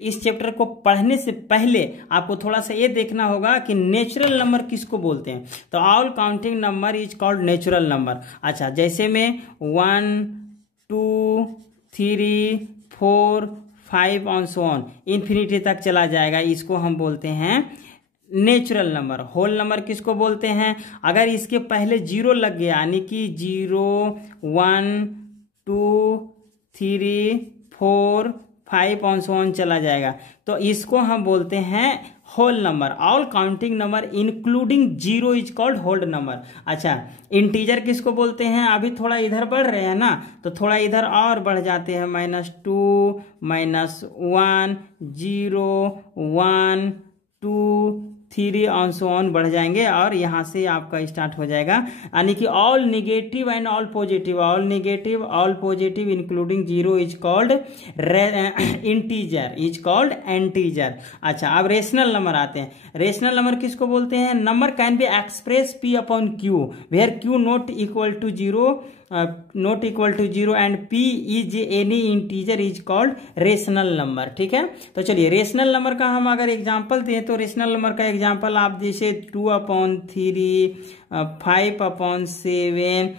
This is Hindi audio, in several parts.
इस चैप्टर को पढ़ने से पहले आपको थोड़ा सा ये देखना होगा कि नेचुरल नंबर किसको बोलते हैं। तो all counting number is called natural number. अच्छा, जैसे में 1 2 3 4 5 ऑन सो ऑन इन्फिनिटी तक चला जाएगा, इसको हम बोलते हैं नेचुरल नंबर। होल नंबर किसको बोलते हैं? अगर इसके पहले 0 लग गया, यानी कि 0 1 2 3 4 5 ऑन सो ऑन चला जाएगा, तो इसको हम बोलते हैं whole number. All counting number including 0 is called whole number. अच्छा, इंटीजर किसको बोलते हैं? अभी थोड़ा इधर बढ़ रहे हैं ना, तो थोड़ा इधर और बढ़ जाते हैं, -2 -1 0 1 2 3 ऑन सो ऑन बढ़ जाएंगे, और यहाँ से आपका स्टार्ट हो जाएगा। यानी कि all negative and all positive, all negative all positive including 0 is called integer, is called integer. अच्छा, अब रेशनल नंबर आते हैं। रेशनल नंबर किसको बोलते हैं? Number can be express P upon Q where Q not equal to 0 and P is any integer is called rational number. ठीक है, तो चलिए रेशनल नंबर का हम अगर एग्जांपल दें तो रेशनल नंबर का एग्जांपल आप जैसे 2/3 5/7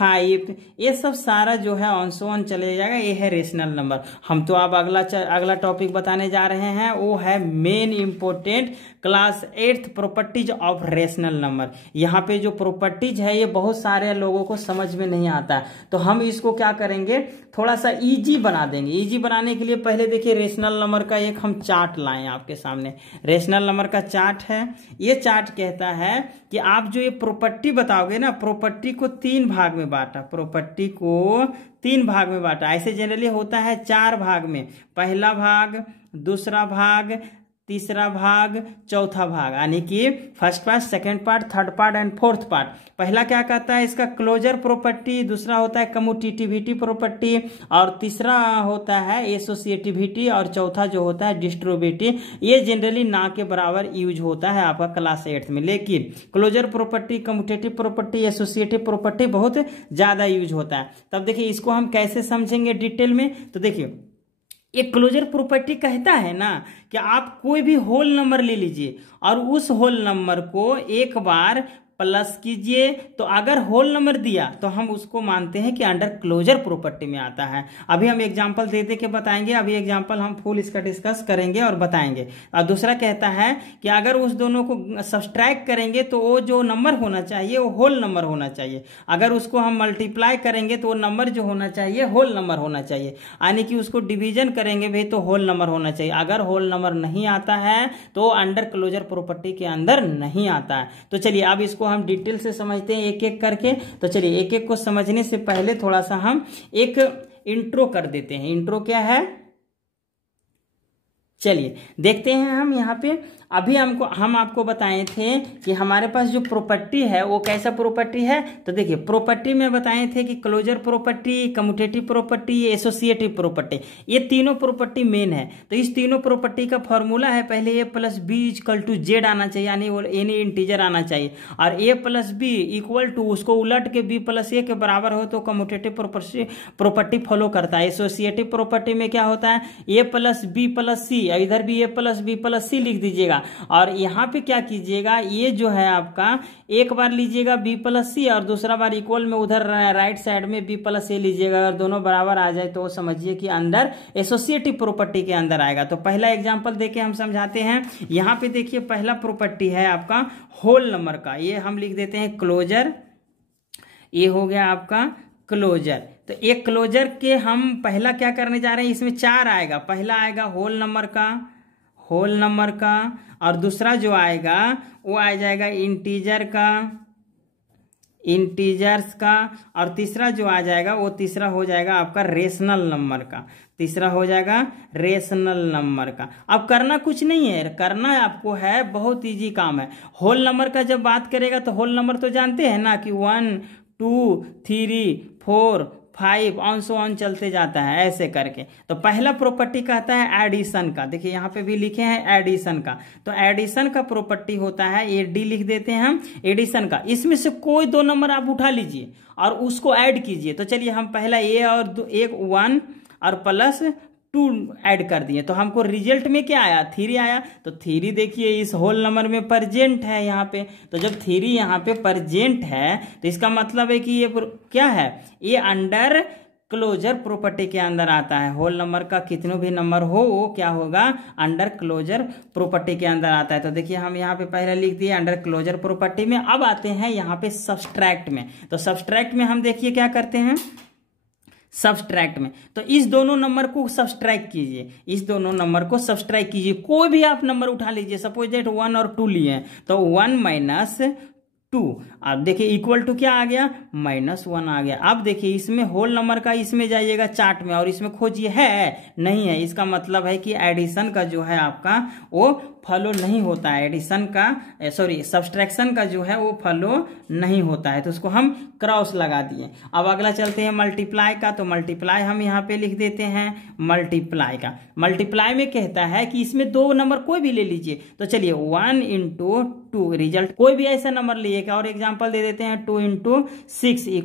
6/5, ये सब सारा जो है ऑन सो ऑन चले जाएगा, ये है रेशनल नंबर। हम तो अब अगला टॉपिक बताने जा रहे हैं, वो है main important class 8th properties of rational number. यहाँ पे जो प्रॉपर्टीज है ये बहुत सारे लोगों को समझ में नहीं आता, तो हम इसको क्या करेंगे, थोड़ा सा इजी बना देंगे। इजी बनाने के लिए पहले देखिए रेशनल नंबर का एक हम चार्ट लाएं आपके सामने। रेशनल नंबर का चार्ट है, ये चार्ट कहता है कि आप जो ये प्रॉपर्टी बताओगे ना, प्रॉपर्टी को 3 भाग में बांटा, प्रॉपर्टी को 3 भाग में बांटा। ऐसे जनरली होता है 4 भाग में, पहला भाग, दूसरा भाग, तीसरा भाग, चौथा भाग, यानी कि first part, second part, third part and fourth part. पहला क्या कहता है इसका क्लोजर प्रॉपर्टी, दूसरा होता है कम्यूटेटिविटी प्रॉपर्टी, और तीसरा होता है एसोसिएटिविटी, और चौथा जो होता है डिस्ट्रीब्यूटिविटी। ये जनरली ना के बराबर यूज होता है आपका क्लास 8th में, लेकिन closure property, commutative property, associative property बहुत ज्यादा यूज होता है। तब देखिए इसको हम कैसे समझेंगे डिटेल में। तो देखिए एक क्लोजर प्रॉपर्टी कहता है ना कि आप कोई भी होल नंबर ले लीजिए और उस होल नंबर को एक बार प्लस कीजिए, तो अगर होल नंबर दिया तो हम उसको मानते हैं कि अंडर क्लोजर प्रॉपर्टी में आता है। अभी हम एग्जांपल दे दे के बताएंगे, अभी एग्जांपल हम फुल इसका डिस्कस करेंगे और बताएंगे। और दूसरा कहता है कि अगर उस दोनों को सब्सट्रैक्ट करेंगे तो वो जो नंबर होना चाहिए वो होल नंबर होना चाहिए, अगर उसको हम मल्टीप्लाई करेंगे तो वो नंबर जो होना चाहिए होल नंबर होना चाहिए, यानी कि उसको डिवीजन करेंगे भी तो होल नंबर होना चाहिए। अगर होल नंबर नहीं आता है तो अंडर क्लोजर प्रॉपर्टी के अंदर नहीं आता है। तो चलिए अब इसको हम डिटेल से समझते हैं एक एक करके। तो चलिए एक एक को समझने से पहले थोड़ा सा हम एक इंट्रो कर देते हैं। इंट्रो क्या है, चलिए देखते हैं हम यहाँ पे। अभी हम आपको बताए थे कि हमारे पास जो प्रॉपर्टी है वो कैसा प्रॉपर्टी है। तो देखिए प्रॉपर्टी में बताए थे कि closure property, commutative property, associative property, ये तीनों प्रॉपर्टी मेन है। तो इस तीनों प्रॉपर्टी का फॉर्मूला है, पहले A plus B equal to Z आना चाहिए, यानी एनी इंटीजर आना चाहिए, और A plus B equal to उसको उलट के बी प्लस ए के बराबर हो तो कम्यूटेटिव प्रॉपर्टी फॉलो करता है। एसोसिएटिव प्रॉपर्टी में क्या होता है, ए प्लस बी प्लस सी, इधर भी ए प्लस बी प्लस सी लिख दीजिएगा, और यहाँ पे क्या कीजिएगा, ये जो है आपका एक बार लीजिएगा बी प्लस सी और दूसरा बार इक्वल में उधर राइट साइड में बी प्लस ए लीजिएगा। अगर दोनों बराबर आ जाए तो समझिए कि अंदर एसोसिएटिव प्रॉपर्टी के अंदर आएगा। तो पहला एग्जांपल देके हम समझाते हैं। यहाँ पे देखिए पहला प्रॉपर्टी है आपका होल नंबर का, ये हम लिख देते हैं क्लोजर, ये हो गया आपका क्लोजर। तो एक क्लोजर के हम पहला क्या करने जा रहे हैं, इसमें 4 आएगा। पहला आएगा होल नंबर का, और दूसरा जो आएगा वो आ जाएगा इंटीजर्स का, और तीसरा जो आ जाएगा वो तीसरा हो जाएगा आपका रेशनल नंबर का, तीसरा हो जाएगा रेशनल नंबर का। अब करना कुछ नहीं है, करना आपको है बहुत इजी काम है। होल नंबर का जब बात करेगा तो होल नंबर तो जानते हैं ना कि 1 2 3 4 5 ऑन सो ऑन चलते जाता है ऐसे करके। तो पहला प्रॉपर्टी कहता है एडिशन का, देखिए यहाँ पे भी लिखे हैं एडिशन का। तो एडिशन का प्रॉपर्टी होता है, ये डी लिख देते हैं हम, एडिशन का। इसमें से कोई 2 नंबर आप उठा लीजिए और उसको ऐड कीजिए। तो चलिए हम पहला ए और एक 1 और प्लस 2 ऐड कर दिए तो हमको रिजल्ट में क्या आया, 3 आया। तो 3 देखिए इस होल नंबर में प्रेजेंट है यहाँ पे। तो जब 3 यहाँ पे प्रेजेंट है तो इसका मतलब है कि ये क्या है, ये अंडर क्लोजर प्रॉपर्टी के अंदर आता है। होल नंबर का कितने भी नंबर हो वो क्या होगा, अंडर क्लोजर प्रॉपर्टी के अंदर आता है। तो देखिए हम यहाँ पे पहले लिख दिए अंडर क्लोजर प्रॉपर्टी में। अब आते हैं यहाँ पे सब्सट्रैक्ट में। तो सब्सट्रैक्ट में हम देखिए क्या करते हैं, सब्सट्रैक्ट में तो इस दोनों नंबर को सब्सट्रैक्ट कीजिए, इस दोनों नंबर को सब्सट्रैक्ट कीजिए। कोई भी आप नंबर उठा लीजिए, सपोज दैट 1 और 2 लिए तो 1 माइनस 2। अब देखिए इक्वल टू क्या आ गया, -1 आ गया। अब देखिए इसमें होल नंबर का इसमें जाइएगा चार्ट में और इसमें खोजिए, है नहीं है, इसका मतलब है कि एडिशन का जो है आपका वो फॉलो नहीं होता है, एडिशन का सॉरी सब्सट्रैक्शन का जो है वो फॉलो नहीं होता है। तो उसको हम क्रॉस लगा दिए। अब अगला चलते हैं मल्टीप्लाई का। तो मल्टीप्लाई हम यहाँ पे लिख देते हैं मल्टीप्लाई का। मल्टीप्लाई में कहता है कि इसमें 2 नंबर कोई भी ले लीजिए। तो चलिए 1 × 2 रिजल्ट कोई भी ऐसा नंबर लिए और एग्जांपल दे देते हैं 2 × 6 =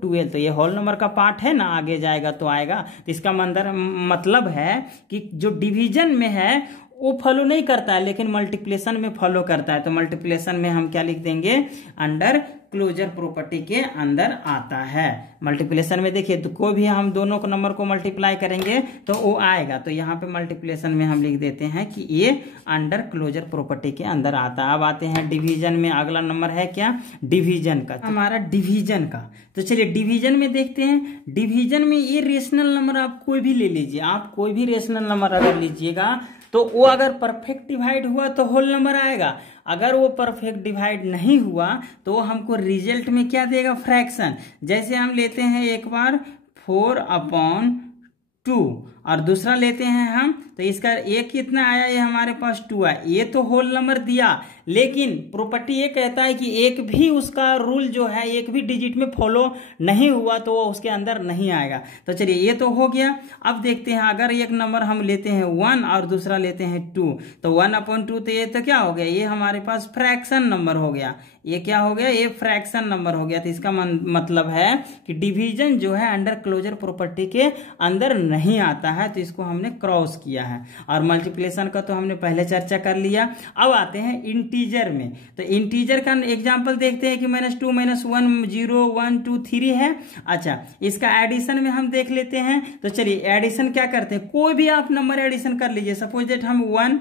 12। तो ये होल नंबर का पार्ट है ना, आगे जाएगा तो आएगा। तो इसका मतलब है कि जो डिवीजन में है वो फॉलो नहीं करता है लेकिन मल्टीप्लिकेशन में फॉलो करता है। तो मल्टीप्लिकेशन में हम क्या लिख देंगे, अंडर क्लोजर प्रॉपर्टी के अंदर आता है। मल्टीप्लिकेशन में देखिए तो कोई भी हम दोनों को नंबर को मल्टीप्लाई करेंगे तो वो आएगा। तो यहाँ पे मल्टीप्लिकेशन में हम लिख देते हैं कि ये अंडर क्लोजर प्रॉपर्टी के अंदर आता है। अब आते हैं डिवीजन में। अगला नंबर है क्या, डिवीजन का। हमारा डिवीजन का, तो चलिए डिवीजन में देखते हैं। डिवीजन में ये रेशनल नंबर आप कोई भी ले लीजिए, आप कोई भी रेशनल नंबर अगर लीजिएगा तो वो अगर परफेक्ट डिवाइड हुआ तो होल नंबर आएगा। अगर वो परफेक्ट डिवाइड नहीं हुआ तो वो हमको रिजल्ट में क्या देगा, फ्रैक्शन। जैसे हम लेते हैं एक बार 4/2 और दूसरा लेते हैं हम, तो इसका एक कितना आया, ये हमारे पास 2 आया। ये तो होल नंबर दिया लेकिन प्रॉपर्टी ये कहता है कि एक भी उसका रूल जो है, एक भी डिजिट में फॉलो नहीं हुआ तो वो उसके अंदर नहीं आएगा। तो चलिए ये तो हो गया। अब देखते हैं अगर एक नंबर हम लेते हैं 1 और दूसरा लेते हैं 2, तो 1/2 तो ये तो क्या हो गया, ये हमारे पास फ्रैक्शन नंबर हो गया। ये क्या हो गया, ये फ्रैक्शन नंबर हो गया। तो इसका मतलब है कि डिवीजन जो है अंडर क्लोजर प्रॉपर्टी के अंदर नहीं आता है। तो इसको हमने क्रॉस किया है। और मल्टीप्लिकेशन का तो हमने पहले चर्चा कर लिया। अब आते हैं इंटीजर में। तो इंटीजर का एग्जांपल देखते हैं कि -2 -1 0 1 2 3 है। अच्छा, इसका एडिशन में हम देख लेते हैं। तो चलिए एडिशन क्या करते हैं, कोई भी आप नंबर एडिशन कर लीजिए। सपोज दैट हम 1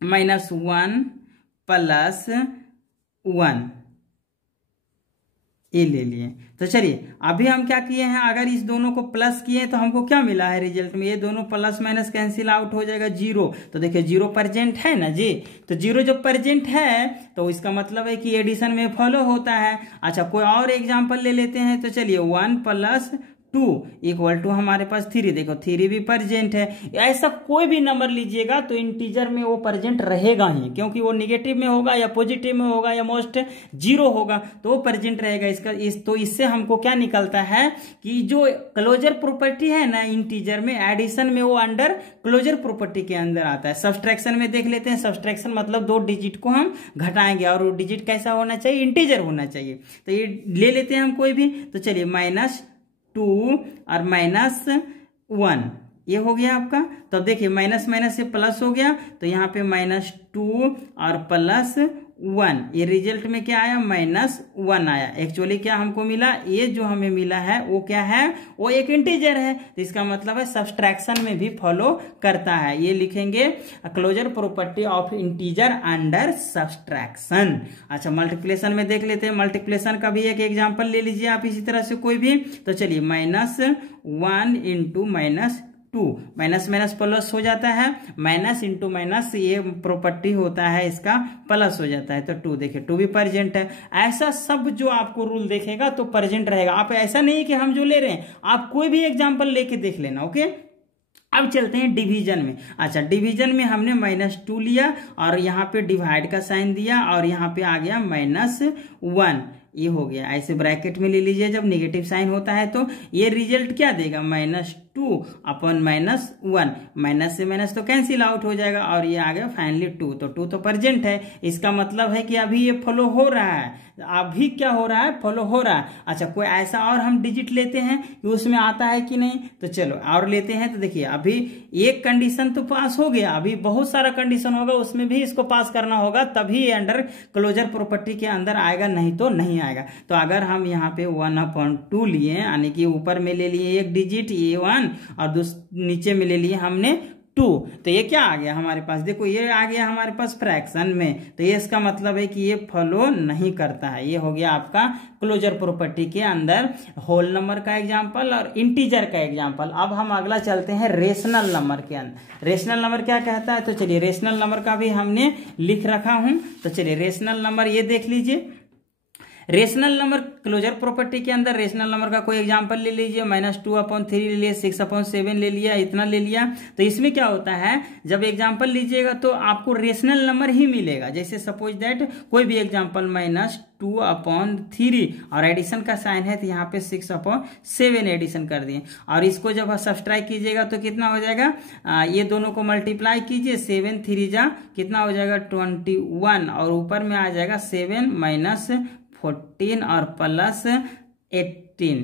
-1 + 1 ये ले लिए। तो चलिए अभी हम क्या किए हैं, अगर इस दोनों को प्लस किए तो हमको क्या मिला है रिजल्ट में, ये दोनों प्लस माइनस कैंसिल आउट हो जाएगा 0। तो देखिए 0 प्रेजेंट है ना जी। तो 0 जब प्रेजेंट है तो इसका मतलब है कि एडिशन में फॉलो होता है। अच्छा, कोई और एग्जांपल ले लेते हैं। तो चलिए 1 + 2 = हमारे पास 3। देखो 3 भी प्रेजेंट है। ऐसा कोई भी नंबर लीजिएगा तो इंटीजर में वो प्रेजेंट रहेगा ही, क्योंकि वो निगेटिव में होगा या पॉजिटिव में होगा या मोस्ट 0 होगा तो वो प्रेजेंट रहेगा। तो इससे हमको क्या निकलता है कि जो क्लोजर प्रॉपर्टी है ना इंटीजर में, एडिशन में वो अंडर क्लोजर प्रॉपर्टी के अंदर आता है। सब्सट्रैक्शन में देख लेते हैं। सब्सट्रैक्शन मतलब 2 डिजिट को हम घटाएंगे और वो डिजिट कैसा होना चाहिए, इंटीजर होना चाहिए। तो ये ले लेते हैं हम कोई भी। तो चलिए -2 और -1 ये हो गया आपका। तो देखिए माइनस माइनस से प्लस हो गया तो यहाँ पे -2 और +1, ये रिजल्ट में क्या आया, -1 आया। एक्चुअली क्या हमको मिला, ये जो हमें मिला है वो क्या है, वो एक इंटीजर है। तो इसका मतलब है सब्सट्रैक्शन में भी फॉलो करता है। ये लिखेंगे closure property of integer under subtraction. अच्छा, मल्टीप्लिकेशन में देख लेते हैं। मल्टीप्लिकेशन का भी एक एग्जांपल ले लीजिए आप इसी तरह से कोई भी। तो चलिए -1 × -2, माइनस माइनस प्लस हो जाता है, माइनस इंटू माइनस ये प्रॉपर्टी होता है इसका, प्लस हो जाता है। तो 2 देखिए 2 भी प्रेजेंट है। ऐसा सब जो आपको रूल देखेगा तो प्रेजेंट रहेगा। आप ऐसा नहीं कि हम जो ले रहे हैं, आप कोई भी एग्जांपल लेके देख लेना। ओके, अब चलते हैं डिवीजन में। अच्छा, डिवीजन में हमने -2 लिया और यहाँ पे डिवाइड का साइन दिया और यहाँ पे आ गया -1, ये हो गया। ऐसे ब्रैकेट में ले लीजिए, जब नेगेटिव साइन होता है तो ये रिजल्ट क्या देगा, -2 2 अपॉन -1, माइनस से माइनस तो कैंसिल आउट हो जाएगा और ये आ गया फाइनली 2, तो 2 तो प्रेजेंट है। इसका मतलब है कि अभी ये फॉलो हो रहा है, अभी क्या हो रहा है, फॉलो हो रहा है। अच्छा, कोई ऐसा और हम डिजिट लेते हैं कि उसमें आता है कि नहीं, तो चलो और लेते हैं। तो देखिए अभी एक कंडीशन तो पास हो गया, अभी बहुत सारा कंडीशन होगा, उसमें भी इसको पास करना होगा, तभी अंडर क्लोजर प्रॉपर्टी के अंदर आएगा, नहीं तो नहीं आएगा। तो अगर हम यहाँ पे 1/2 लिए, यानी कि ऊपर में ले लिए एक डिजिट A1 और नीचे में ले लिए हमने 2, तो ये क्या आ गया हमारे पास, देखो ये आ गया हमारे पास फ्रैक्शन में। तो ये इसका मतलब है कि ये फॉलो नहीं करता है। ये हो गया आपका क्लोजर प्रॉपर्टी के अंदर होल नंबर का एग्जांपल और इंटीजर का एग्जांपल। अब हम अगला चलते हैं रेशनल नंबर के अंदर। रेशनल नंबर क्या कहता है, तो चलिए रेशनल नंबर का भी हमने लिख रखा हूं। तो चलिए रेशनल नंबर ये देख लीजिए। रेशनल नंबर क्लोजर प्रॉपर्टी के अंदर रेशनल नंबर का कोई एग्जांपल ले लीजिए, -2/3 ले लिया, 6/7 ले लिया, इतना ले लिया। तो इसमें क्या होता है, जब एग्जांपल लीजिएगा तो आपको रेशनल नंबर ही मिलेगा। जैसे सपोज दैट कोई भी एग्जांपल -2/3 और एडिशन का साइन है तो यहाँ पे 6/7 एडिशन कर दिए, और इसको जब सब्सट्रैक्ट कीजिएगा तो कितना हो जाएगा, ये दोनों को मल्टीप्लाई कीजिए, 7 3 जा कितना हो जाएगा 21, और ऊपर में आ जाएगा 7 - 14 और +18,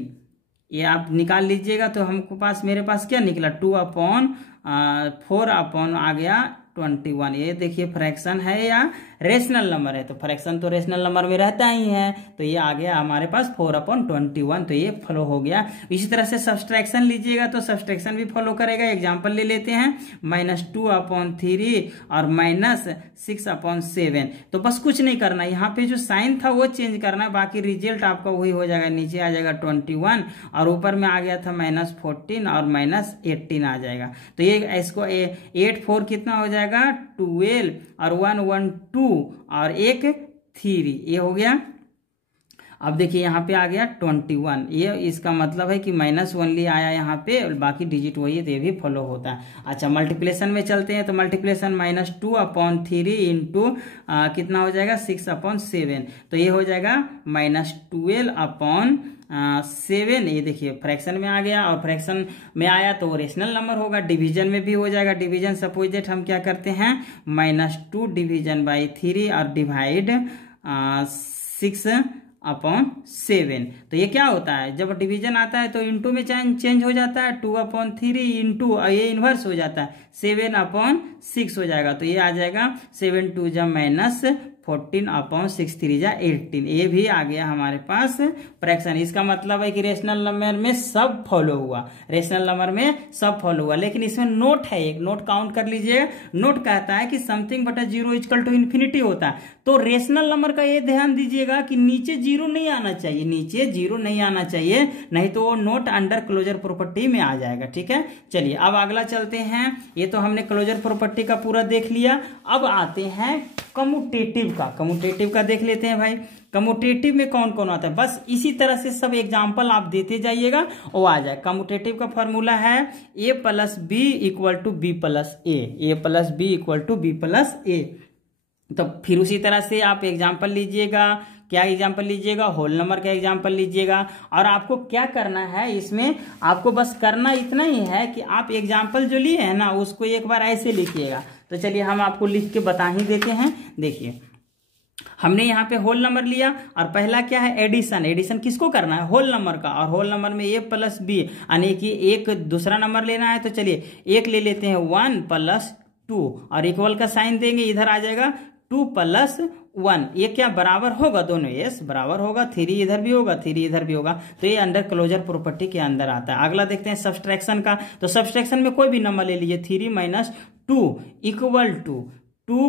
ये आप निकाल लीजिएगा। तो हमको पास, मेरे पास क्या निकला, 2/4 आ गया 21। ये देखिए फ्रैक्शन है या रेशनल नंबर है, तो फ्रैक्शन तो रेशनल नंबर में रहता ही है। तो ये आ गया हमारे पास 4/21, तो ये फॉलो हो गया। इसी तरह से सब्सट्रैक्शन लीजिएगा तो सब्सट्रैक्शन भी फॉलो करेगा। एग्जांपल ले लेते हैं, -2/3 और -6/7। तो बस कुछ नहीं करना, यहाँ पे जो साइन था वो चेंज करना है, बाकी रिजल्ट आपका वही हो जाएगा। नीचे आ जाएगा 21 और ऊपर में आ गया था -14 और -18 आ जाएगा। तो ये इसको 8/4 कितना हो जाएगा 12 और 1 1 2 और एक 3, ये हो गया। अब देखिए यहाँ पे आ गया 21, ये इसका मतलब है कि -1 आया यहाँ पे, बाकी डिजिट वही है, तो ये भी फॉलो होता है। अच्छा, मल्टीप्लेशन में चलते हैं। तो मल्टीप्लेशन -2/3 इंटू कितना हो जाएगा 6/7, तो ये हो जाएगा -12/7। ये देखिए फ्रैक्शन में आ गया, और फ्रैक्शन में आया तो वो रेशनल नंबर होगा। डिवीजन में भी हो जाएगा। डिवीजन सपोज दैट हम क्या करते हैं, -2 डिवीजन बाई 3 और डिवाइड 6/7। तो ये क्या होता है, जब डिवीजन आता है तो इंटू में चेंज हो जाता है, 2/3 इंटू ये इन्वर्स हो जाता है, 7/6 हो जाएगा। तो ये आ जाएगा 7 2 जा -14/6 3 जा 18। ये भी आ गया हमारे पास फ्रैक्शन। इसका मतलब है कि रेशनल नंबर में सब फॉलो हुआ, रेशनल नंबर में सब फॉलो हुआ। लेकिन इसमें नोट है, एक नोट काउंट कर लीजिएगा। नोट कहता है कि समथिंग बटा 0 = इन्फिनिटी होता है। तो रेशनल नंबर का ये ध्यान दीजिएगा कि नीचे 0 नहीं आना चाहिए, नीचे 0 नहीं आना चाहिए, नहीं तो वो नोट अंडर क्लोजर प्रॉपर्टी में आ जाएगा। ठीक है, चलिए अब अगला चलते हैं। ये तो हमने क्लोजर प्रॉपर्टी का पूरा देख लिया। अब आते हैं कम्यूटेटिव का। कम्यूटेटिव का देख लेते हैं भाई। कम्यूटेटिव में कौन कौन आता है, बस इसी तरह से सब एग्जांपल आप देते जाइएगा, वो आ जाए। कम्यूटेटिव का फॉर्मूला है A + B = B + A, A + B = B + A। तो फिर उसी तरह से आप एग्जांपल लीजिएगा। क्या एग्जांपल लीजिएगा, होल नंबर का एग्जांपल लीजिएगा। और आपको क्या करना है इसमें, आपको बस करना इतना ही है कि आप एग्जांपल जो लिए हैं ना उसको एक बार ऐसे लिखिएगा। तो चलिए हम आपको लिख के बता ही देते हैं। देखिए हमने यहाँ पे होल नंबर लिया, और पहला क्या है एडिशन। एडिशन किसको करना है, होल नंबर का, और होल नंबर में A + B यानी कि एक दूसरा नंबर लेना है। तो चलिए एक ले लेते हैं 1 + 2 और इक्वल का साइन देंगे, इधर आ जाएगा 2 + 1। ये क्या बराबर होगा, दोनों यस बराबर होगा, 3 इधर भी होगा 3 इधर भी होगा। तो ये अंडर क्लोजर प्रॉपर्टी के अंदर आता है। अगला देखते हैं सब्सट्रैक्शन का। तो सब्सट्रैक्शन में कोई भी नंबर ले लीजिए, 3 - 2 = 2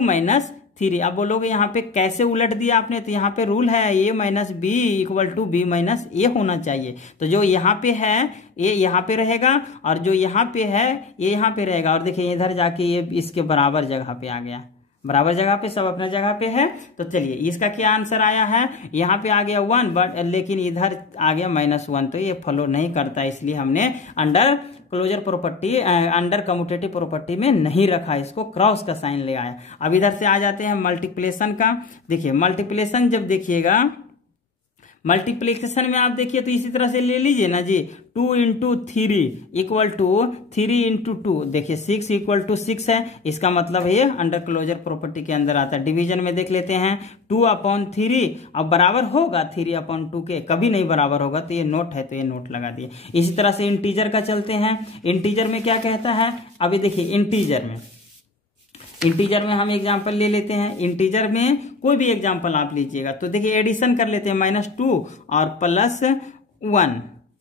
- 3। अब बोलोगे यहाँ पे कैसे उलट दिया आपने, तो यहाँ पे रूल है A - B = B - A होना चाहिए। तो जो यहाँ पे है ये यहाँ पे रहेगा, और जो यहाँ पे है ये यहाँ पे रहेगा। और देखिए इधर जाके ये इसके बराबर जगह पे आ गया, बराबर जगह पे, सब अपना जगह पे है। तो चलिए इसका क्या आंसर आया है, यहाँ पे आ गया 1, बट लेकिन इधर आ गया -1, तो ये फॉलो नहीं करता, इसलिए हमने under closure property, under commutative property में नहीं रखा, इसको क्रॉस का साइन ले आया। अब इधर से आ जाते हैं मल्टीप्लेशन का। देखिए मल्टीप्लेशन जब देखिएगा, मल्टीप्लिकेशन में आप देखिए तो इसी तरह से ले लीजिए ना जी, 2 इंटू 3 इक्वल टू 3 इंटू 2, देखिए 6 इक्वल टू 6 है, इसका मतलब ये अंडर क्लोजर प्रॉपर्टी के अंदर आता है। डिवीजन में देख लेते हैं 2/3, अब बराबर होगा 3/2 के, कभी नहीं बराबर होगा, तो ये नोट है तो ये नोट लगा दिए। इसी तरह से इंटीजर का चलते हैं, इंटीजर में क्या कहता है, अभी देखिए इंटीजर में हम एग्जांपल ले लेते हैं। इंटीजर में कोई भी एग्जांपल आप लीजिएगा तो देखिए एडिशन कर लेते हैं, -2 और +1,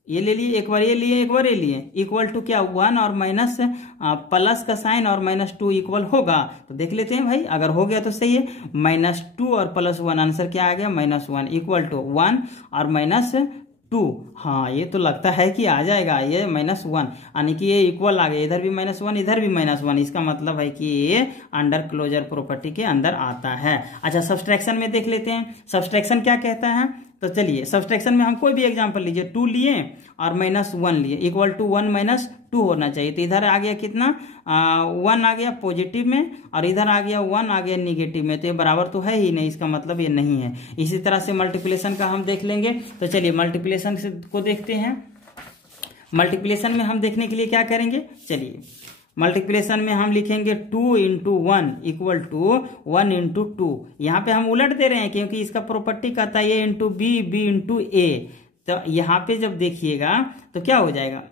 ये ले लिए, एक बार ये लिए एक बार ये लिए, इक्वल टू क्या 1 और माइनस प्लस का साइन और -2 इक्वल होगा, तो देख लेते हैं भाई, अगर हो गया तो सही है। -2 और +1 आंसर क्या आ गया, -1 इक्वल टू 1 और -2, हाँ ये तो लगता है कि आ जाएगा, ये -1 यानी कि ये इक्वल आ गया, इधर भी -1 इधर भी -1, इसका मतलब है कि ये अंडर क्लोजर प्रॉपर्टी के अंदर आता है। अच्छा, सब्सट्रैक्शन में देख लेते हैं, सब्सट्रैक्शन क्या कहता है, तो चलिए सब्सट्रैक्शन में हम कोई भी एग्जांपल लीजिए, 2 लिए और -1 लिए, इक्वल टू 1 - 2 होना चाहिए, तो इधर आ गया कितना 1 आ गया पॉजिटिव में और इधर आ गया 1 आ गया निगेटिव में, तो ये बराबर तो है ही नहीं, इसका मतलब ये नहीं है। इसी तरह से मल्टीप्लिकेशन का हम देख लेंगे, तो चलिए मल्टीप्लिकेशन को देखते हैं। मल्टीप्लिकेशन में हम देखने के लिए क्या करेंगे, चलिए मल्टीप्लिकेशन में हम लिखेंगे 2 इंटू 1 इक्वल टू 1 इंटू 2, यहाँ पे हम उलट दे रहे हैं क्योंकि इसका प्रॉपर्टी कहता है ए इंटू बी, बी इंटू ए, तो यहाँ पे जब देखिएगा तो क्या हो जाएगा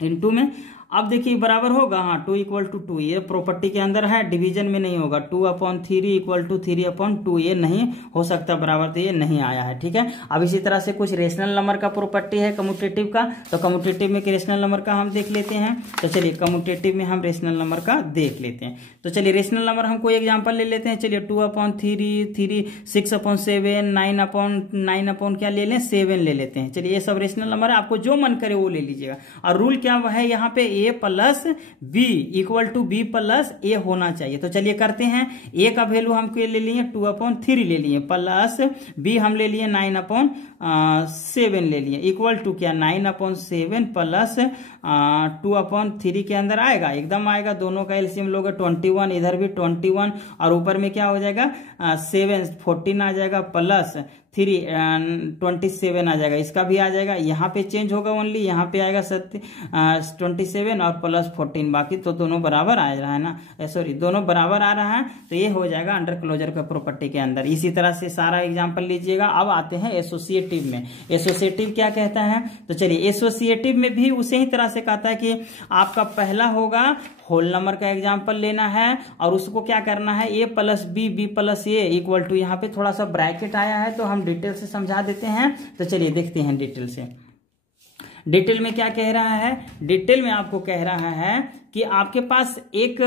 इंटू में, अब देखिए बराबर होगा, हाँ 2 इक्वल टू 2, ये प्रॉपर्टी के अंदर है, डिवीजन में नहीं होगा, 2/3 इक्वल टू 3/2, ये नहीं हो सकता बराबर, तो ये नहीं आया है, ठीक है। अब इसी तरह से कुछ रेशनल नंबर का प्रॉपर्टी है कम्यूटेटिव का, तो कम्यूटेटिव में रेशनल नंबर का हम देख लेते हैं, तो चलिए कम्यूटेटिव में हम रेशनल नंबर का देख लेते हैं। तो चलिए रेशनल नंबर हम कोई एग्जाम्पल ले लेते हैं, चलिए 2/3, 6/7, 9 क्या ले लें 7 ले लेते हैं। चलिए ये सब रेशनल नंबर है, आपको जो मन करे वो ले लीजिएगा, और रूल क्या है यहाँ पे a plus b equal to b plus a होना चाहिए। तो चलिए करते हैं, a का वैल्यू हम ले लिए 2/3 ले लिए, प्लस b हम ले लिए 9/7 ले लिए, इक्वल टू क्या 9/7 प्लस 2/3 के अंदर आएगा, एकदम आएगा, दोनों का एलसीएम लोगे 21, इधर भी 21 और ऊपर में क्या हो जाएगा 7 14 आ जाएगा, प्लस 3 27 आ जाएगा, इसका भी आ जाएगा, यहाँ पे चेंज होगा ओनली, यहाँ पे आएगा 27 और प्लस 14, बाकी तो दोनों बराबर आ रहा है ना, सॉरी दोनों बराबर आ रहा है, तो ये हो जाएगा अंडर क्लोजर का प्रॉपर्टी के अंदर। इसी तरह से सारा एग्जांपल लीजिएगा। अब आते हैं एसोसिएटिव में। एसोसिएटिव क्या कहता है, तो चलिए एसोसिएटिव में भी उसी ही तरह से कहता है कि आपका पहला होगा होल नंबर का एग्जाम्पल लेना है और उसको क्या करना है a plus B, B plus A equal to, यहाँ पे थोड़ा सा ब्रैकेट आया है तो हम डिटेल से समझा देते हैं। तो चलिए देखते हैं डिटेल से। डिटेल में क्या कह रहा है, डिटेल में आपको कह रहा है कि आपके पास एक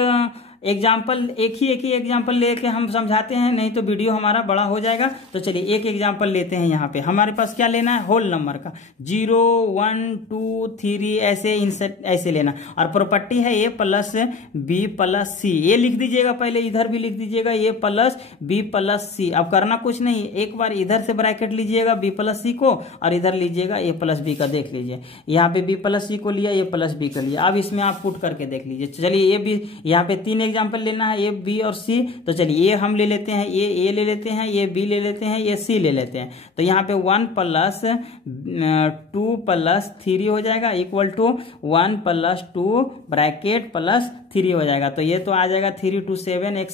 एग्जाम्पल, एक ही एग्जाम्पल लेके हम समझाते हैं, नहीं तो वीडियो हमारा बड़ा हो जाएगा। तो चलिए एक एग्जाम्पल लेते हैं। यहाँ पे हमारे पास क्या लेना है, होल नंबर का 0 1 2 3 ऐसे इंसर्ट ऐसे लेना, और प्रॉपर्टी है a प्लस बी प्लस सी। ये लिख दीजिएगा पहले, इधर भी लिख दीजिएगा a प्लस बी प्लस सी। अब करना कुछ नहीं, एक बार इधर से ब्रैकेट लीजिएगा b प्लस सी को और इधर लीजिएगा a प्लस बी का। देख लीजिए यहाँ पे b प्लस सी को लिया, a प्लस बी का लिया। अब इसमें आप पुट करके देख लीजिए। चलिए ये भी यहाँ पे 3 एग्जाम्पल लेना है, ए बी और सी। तो चलिए ये हम ले लेते हैं, ये ले लेते हैं, ये बी ले लेते हैं, ये सी ले लेते हैं। तो यहाँ पे 1 प्लस 2 प्लस 3 हो जाएगा, equal to 1 plus 2 bracket plus 3 हो जाएगा। तो ये तो आ जाएगा 3 2 7 x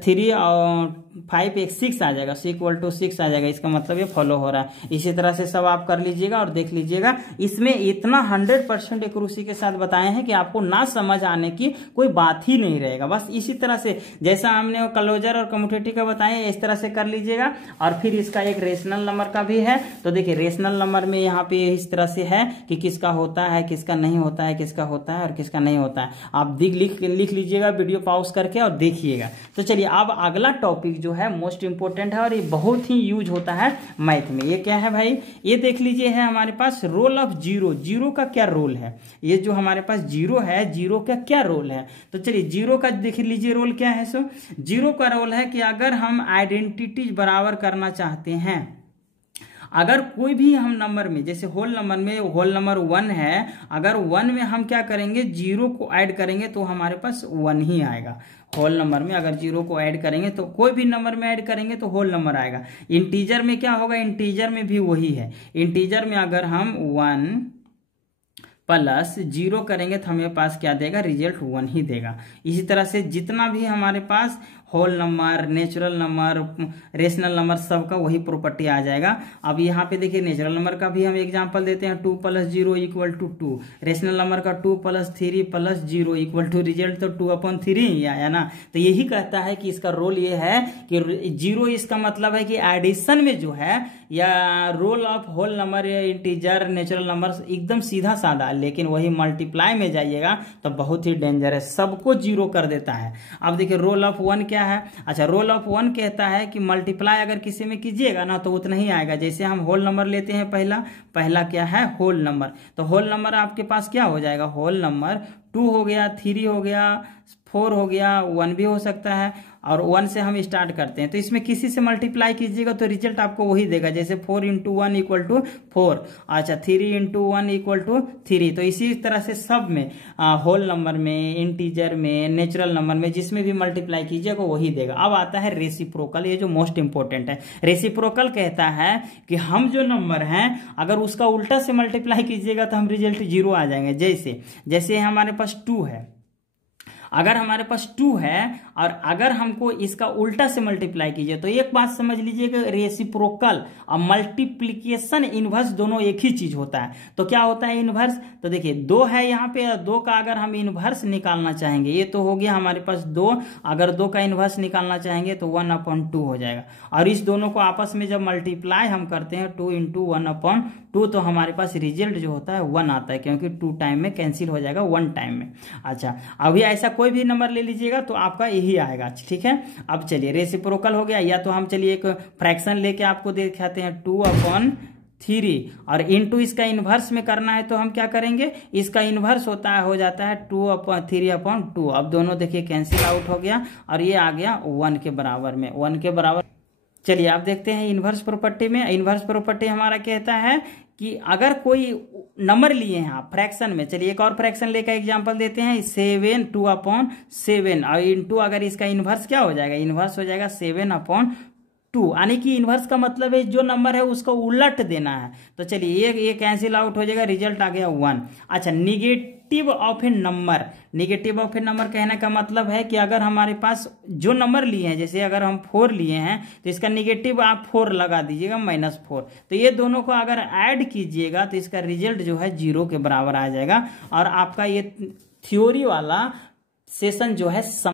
3 और 5 x 6 आ जाएगा, सी इक्वल टू 6 आ जाएगा। इसका मतलब ये फॉलो हो रहा है। इसी तरह से सब आप कर लीजिएगा और देख लीजिएगा। इसमें इतना 100% एक्यूरेसी के साथ बताए हैं कि आपको ना समझ आने की कोई बात ही नहीं रहेगा। बस इसी तरह से जैसा हमने क्लोजर और कम्यूटेटिव का बताए, इस तरह से कर लीजिएगा। और फिर इसका एक रेशनल नंबर का भी है। तो देखिए रेशनल नंबर में यहाँ पे इस तरह से है कि किसका होता है, किसका नहीं होता है, किसका होता है और किसका नहीं होता है। आप लिख लीजिएगा वीडियो पॉज करके और देखिएगा। तो चलिए अब अगला टॉपिक जो है मोस्ट इंपोर्टेंट है और ये बहुत ही यूज होता है मैथ में। ये क्या है भाई, ये देख लीजिए है हमारे पास रोल ऑफ जीरो। जीरो का क्या रोल है, ये जो हमारे पास जीरो है, जीरो का क्या रोल है। तो चलिए जीरो का देख लीजिए रोल क्या है। सो जीरो का रोल है कि अगर हम आइडेंटिटीज बराबर करना चाहते हैं, अगर कोई भी हम नंबर में, जैसे होल नंबर में होल नंबर 1 है, अगर 1 में हम क्या करेंगे, 0 को ऐड करेंगे तो हमारे पास 1 ही आएगा। होल नंबर में अगर 0 को ऐड करेंगे तो कोई भी नंबर में ऐड करेंगे तो होल नंबर आएगा। इंटीजर में क्या होगा, इंटीजर में भी वही है। इंटीजर में अगर हम 1 प्लस 0 करेंगे तो हमें पास क्या देगा, रिजल्ट 1 ही देगा। इसी तरह से जितना भी हमारे पास whole number, natural number, rational number, सबका वही प्रॉपर्टी आ जाएगा। अब यहाँ पे देखिए नेचुरल नंबर का भी हम एग्जांपल देते हैं, 2 + 0 = 2। रेशनल नंबर का 2 + 3 + 0 = रिजल्ट तो 2/3 ही आया ना। तो यही कहता है कि इसका रोल ये है कि 0 इसका मतलब है कि एडिशन में जो है, या रोल ऑफ होल नंबर या इंटीजर नेचुरल नंबर एकदम सीधा साधा, लेकिन वही मल्टीप्लाई में जाइएगा तो बहुत ही डेंजर है, सबको 0 कर देता है। अब देखिए रोल ऑफ 1 क्या है, अच्छा रोल ऑफ 1 कहता है कि मल्टीप्लाई अगर किसी में कीजिएगा ना तो उतना ही आएगा। जैसे हम होल नंबर लेते हैं, पहला क्या है, होल नंबर, तो होल नंबर आपके पास क्या हो जाएगा, होल नंबर 2 हो गया, 3 हो गया, 4 हो गया, 1 भी हो सकता है, और 1 से हम स्टार्ट करते हैं। तो इसमें किसी से मल्टीप्लाई कीजिएगा तो रिजल्ट आपको वही देगा। जैसे 4 × 1 = 4, अच्छा 3 × 1 = 3। तो इसी तरह से सब में, होल नंबर में, इंटीजर में, नेचुरल नंबर में, जिसमें भी मल्टीप्लाई कीजिएगा वही देगा। अब आता है रेसिप्रोकल, ये जो मोस्ट इंपॉर्टेंट है। रेसिप्रोकल कहता है कि हम जो नंबर हैं अगर उसका उल्टा से मल्टीप्लाई कीजिएगा तो हम रिजल्ट 0 आ जाएंगे। जैसे हमारे पास 2 है, अगर हमारे पास 2 है और अगर हमको इसका उल्टा से मल्टीप्लाई कीजिए तो एक बात समझ लीजिएगा, रेसिप्रोकल और मल्टीप्लिकेशन, इनवर्स दोनों एक ही चीज होता है। तो क्या होता है इनवर्स, तो देखिए 2 है यहाँ पे, 2 का अगर हम इनवर्स निकालना चाहेंगे, ये तो हो गया हमारे पास 2, अगर 2 का इनवर्स निकालना चाहेंगे तो 1/2 हो जाएगा। और इस दोनों को आपस में जब मल्टीप्लाई हम करते हैं 2 × 1/2, तो हमारे पास रिजल्ट जो होता है 1 आता है, क्योंकि 2 टाइम में कैंसिल हो जाएगा 1 टाइम में। अच्छा अभी ऐसा कोई भी नंबर ले लीजिएगा तो आपका यही आएगा, ठीक है। अब चलिए रेसिप्रोकल हो गया, या तो हम चलिए एक फ्रैक्शन लेके आपको दिखाते हैं, 2/3, और इनटू इसका इनवर्स में करना है तो हम क्या करेंगे, इसका इनवर्स हो जाता है 2/3/2। अब दोनों देखिए कैंसिल आउट हो गया और ये आ गया 1 के बराबर में, 1 के बराबर। चलिए आप देखते हैं इनवर्स प्रॉपर्टी में। इनवर्स प्रॉपर्टी हमारा कहता है कि अगर कोई नंबर लिए हैं आप फ्रैक्शन में, चलिए एक और फ्रैक्शन लेकर एग्जांपल देते हैं, 7 2/7, और इनटू अगर इसका इनवर्स क्या हो जाएगा, इनवर्स हो जाएगा 7/2, यानी कि इनवर्स का मतलब है जो नंबर है उसको उलट देना है। तो चलिए ये कैंसिल आउट हो जाएगा, रिजल्ट आ गया 1। अच्छा negative of A number, negative of A number कहने का मतलब है कि अगर हमारे पास जो नंबर लिए हैं, जैसे अगर हम 4 लिए हैं तो इसका निगेटिव आप 4 लगा दीजिएगा, -4। तो ये दोनों को अगर ऐड कीजिएगा तो इसका रिजल्ट जो है 0 के बराबर आ जाएगा। और आपका ये थ्योरी वाला सेशन जो है